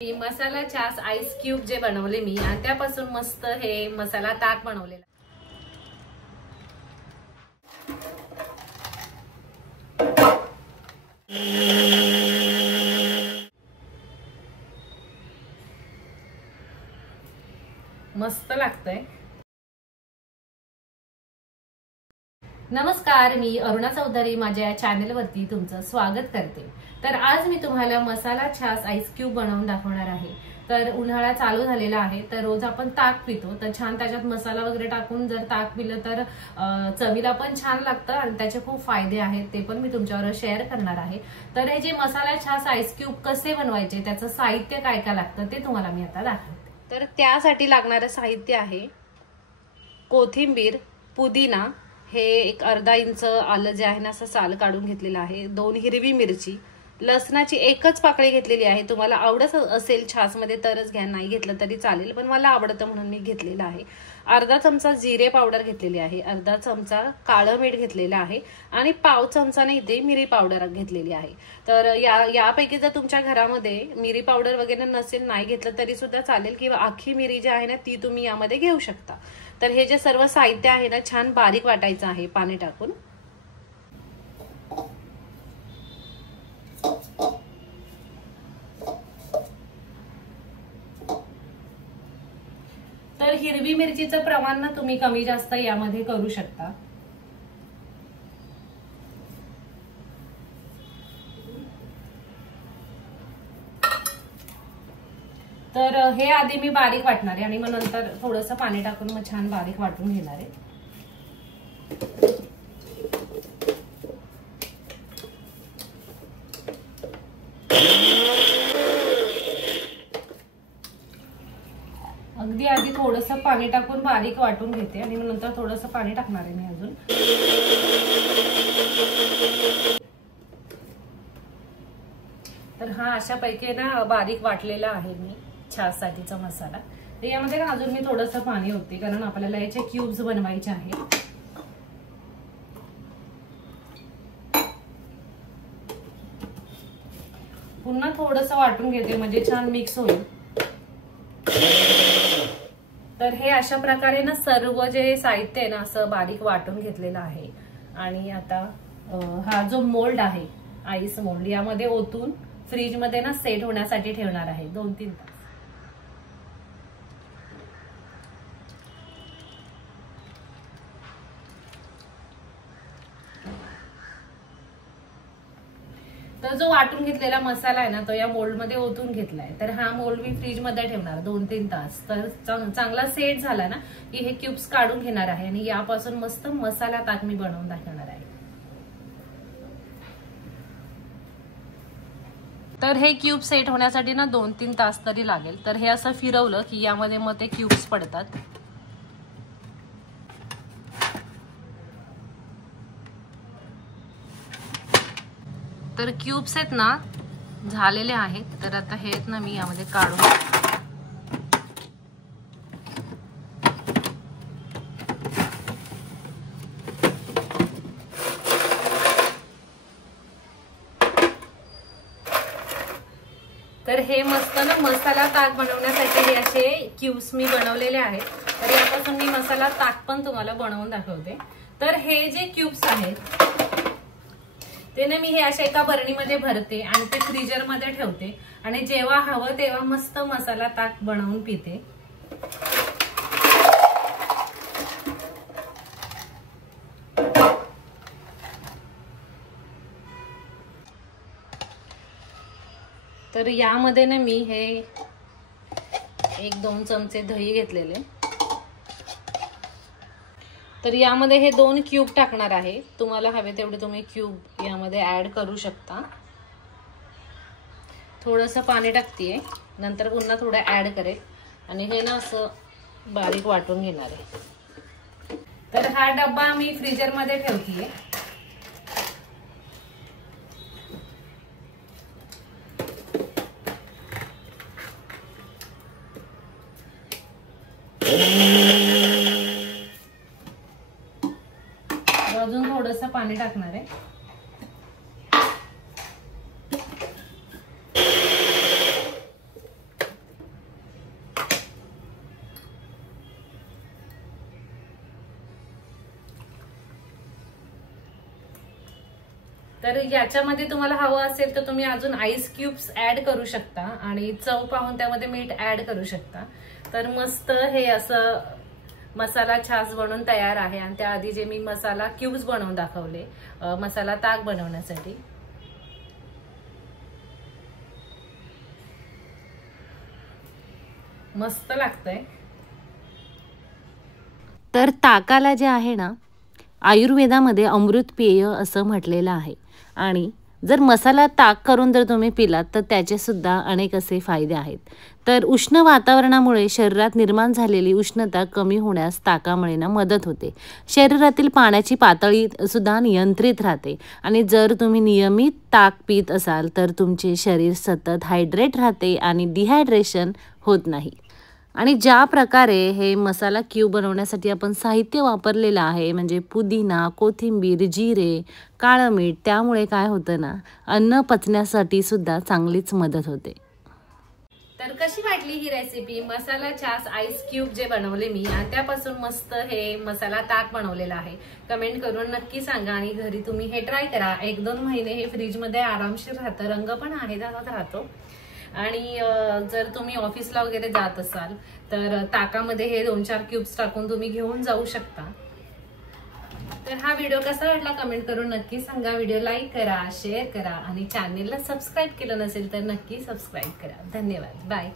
मसाला छास ice cube जे बनवले मी आणि त्यापासून मस्त हे मसाला ताक बनवलेला। मस्त लागतंय। नमस्कार, मी अरुणा चौधरी माझ्या चॅनल वरती तुमचं स्वागत करते। तर आज मी तुम्हाला मसाला छास आईस क्यूब बनवून दाखवणार आहे। तर उन्हाळा चालू झालेला आहे, तर रोज आपण ताक पितो, तर छान त्याच्यात मसाला वगैरे टाकून जर ताक पिलं तर चवीला पण छान लागतं आणि त्याचे खूप फायदे आहेत, ते पण मी तुमच्यावर शेअर करणार आहे। तर हे जे मसाला छास आईस क्यूब कसे बनवायचे, त्याचं साहित्य काय काय लागतं ते तुम्हाला मी आता दाखवते। तर त्यासाठी लागणारे साहित्य आहे कोथिंबीर, पुदिना, हे एक अर्धा इंच आलं जे आहे ना असं साल काढून घेतलेलं आहे, 2 हिरवी मिरची, लसणाची एकच पाकळी घेतलेली आहे। तुम्हाला आवडत असेल छास मध्ये तरच घ्या, नाही घेतलं तरी चालेल, पण मला आवडतं म्हणून मी घेतलेलं आहे। अर्धा चमचा जिरे पावडर घेतलेली आहे, अर्धा चमचा काळं मीठ घेतलेलं आहे आणि पाव चमचाने इथे मिरी पावडर घेतलेली आहे। तर यापैकी जर तुमच्या घरामध्ये मिरी पावडर वगैरे नसेल, नाही घेतलं तरी सुद्धा चालेल, किंवा आखी मिरी जी आहे ना ती तुम्ही यामध्ये घेऊ शकता। तर हे जे सर्व साहित्य आहे ना छान बारीक वाटायचं आहे पाणी टाकून। तर हिरवी मिरचीचं प्रमाण ना तुम्ही कमी जास्त यामध्ये करू शकता। तर हे आधी मी बारीक वाटणार आहे आणि मग नंतर थोडंसं पाणी टाकून मग छान बारीक वाटून घेणार आहे। अगदी आधी थोडंसं पाणी टाकून बारीक वाटून घेते आणि मग नंतर थोडंसं पाणी टाकणार आहे मी अजून। तर हा अशा पैकी ना बारीक वाटलेला आहे मी छास साठीचा मसाला। तर यामध्ये ना अजून मी थोडंसं पाणी होते, कारण आपल्याला याचे क्यूब्स बनवायचे आहेत। पुन्हा थोडंसं वाटून घेते म्हणजे छान मिक्स होईल। तर हे अशा प्रकारे ना सर्व जे साहित्य आहे ना असं बारीक वाटून घेतलेलं आहे आणि आता हा जो मोल्ड आहे आईस मोल्ड, यामध्ये ओतून फ्रीज मध्ये ना सेट होण्यासाठी ठेवणार आहे 2-3 तास। तर जो वाटून घेतलेला मसाला आहे ना तो या मोल्ड मध्ये ओतून घेतलाय। तर हा मोल्ड मी फ्रीज मध्ये ठेवणार 2-3 तास। तर चांगला सेट झाला ना की हे क्यूब्स काढून घेणार आहे आणि यापासून मस्त मसाला ताक मी बनवून दाखवणार आहे। तर हे क्यूब सेट होण्यासाठी ना 2-3 तास तरी लागेल। तर हे असं फिरवलं की यामध्ये मग ते क्यूब्स पडतात। तर क्यूब्स आहेत ना झालेले आहेत, तर आता हे आहेत ना मी यामध्ये काढून तर हे मस्त ना मसाला ताक बनवण्यासाठी हे असे क्यूब्स मी बनवलेले आहेत। तर यापासून मी मसाला ताक पण तुम्हाला बनवून दाखवते। तर हे जे क्यूब्स आहेत ते ना मी हे अशा एका बरणीमध्ये भरते आणि ते फ्रीजर मध्ये ठेवते आणि जेव्हा हवं तेव्हा मस्त मसाला ताक बनवून पिते। तर यामध्ये ना मी हे 1-2 चमचे दही घेतलेले। तर यामध्ये हे 2 क्यूब टाकणार आहे। तुम्हाला हवे तेवढे तुम्ही क्यूब यामध्ये ऍड करू शकता। थोडंसं पाणी टाकतेय, नंतर पुन्हा थोडं ऍड करेल आणि हे ना असं बारीक वाटून घेणार आहे। तर हा डब्बा मी फ्रीजर मध्ये ठेवतेय। अजून थोडंसं पाणी टाकणार आहे। तर याच्यामध्ये तुम्हाला हवं असेल तर तुम्ही अजून आईस क्यूब्स ऍड करू शकता आणि चव पाहून त्यामध्ये मीठ ऍड करू शकता। तर मस्त हे असं मसाला छास बनवून तयार आहे। आणि त्याआधी जे मी मसाला क्यूब्स बनवून दाखवले मसाला ताक बनवण्यासाठी, मस्त लागतंय। तर ताकाला जे आहे ना, आयुर्वेदामध्ये अमृत पेय असं म्हटलेलं आहे आणि जर मसाला ताक करून जर तुम्ही पिलात तर त्याचे सुद्धा अनेक असे फायदे आहेत। तर उष्ण वातावरणामुळे शरीरात निर्माण झालेली उष्णता कमी होण्यास ताकामुळे ना मदत होते। शरीरातील पाण्याची पातळी सुद्धा नियंत्रित राहते आणि जर तुम्ही नियमित ताक पीत असाल तर तुमचे शरीर सतत हायड्रेट राहते आणि डिहायड्रेशन होत नाही। आणि ज्या प्रकारे हे मसाला क्यूब बनवण्यासाठी आपण साहित्य वापरलेलं आहे म्हणजे पुदिना, कोथिंबीर, जिरे, काळं मीठ, त्यामुळे काय होतं ना, अन्न पचण्यासाठी सुद्धा चांगलीच मदत होते। तर कशी वाटली ही रेसिपी? मसाला छास आईस क्यूब जे बनवले मी आणि त्यापासून मस्त हे मसाला ताक बनवलेलं आहे। कमेंट करून नक्की सांगा आणि घरी तुम्ही हे ट्राय करा। 1-2 महिने हे फ्रीजमध्ये आरामशीर राहतं, रंग पण आहे तसाच राहतो। आणि जर तुम्ही ऑफिसला वगैरे जात असाल तर ताकामध्ये हे 2-4 क्यूब्स टाकून तुम्ही घेऊन जाऊ शकता। तर हा व्हिडिओ कसा वाटला कमेंट करून नक्की सांगा। व्हिडिओ लाईक करा, शेअर करा आणि चॅनेलला सबस्क्राईब केलं नसेल तर नक्की सबस्क्राईब करा। धन्यवाद, बाय।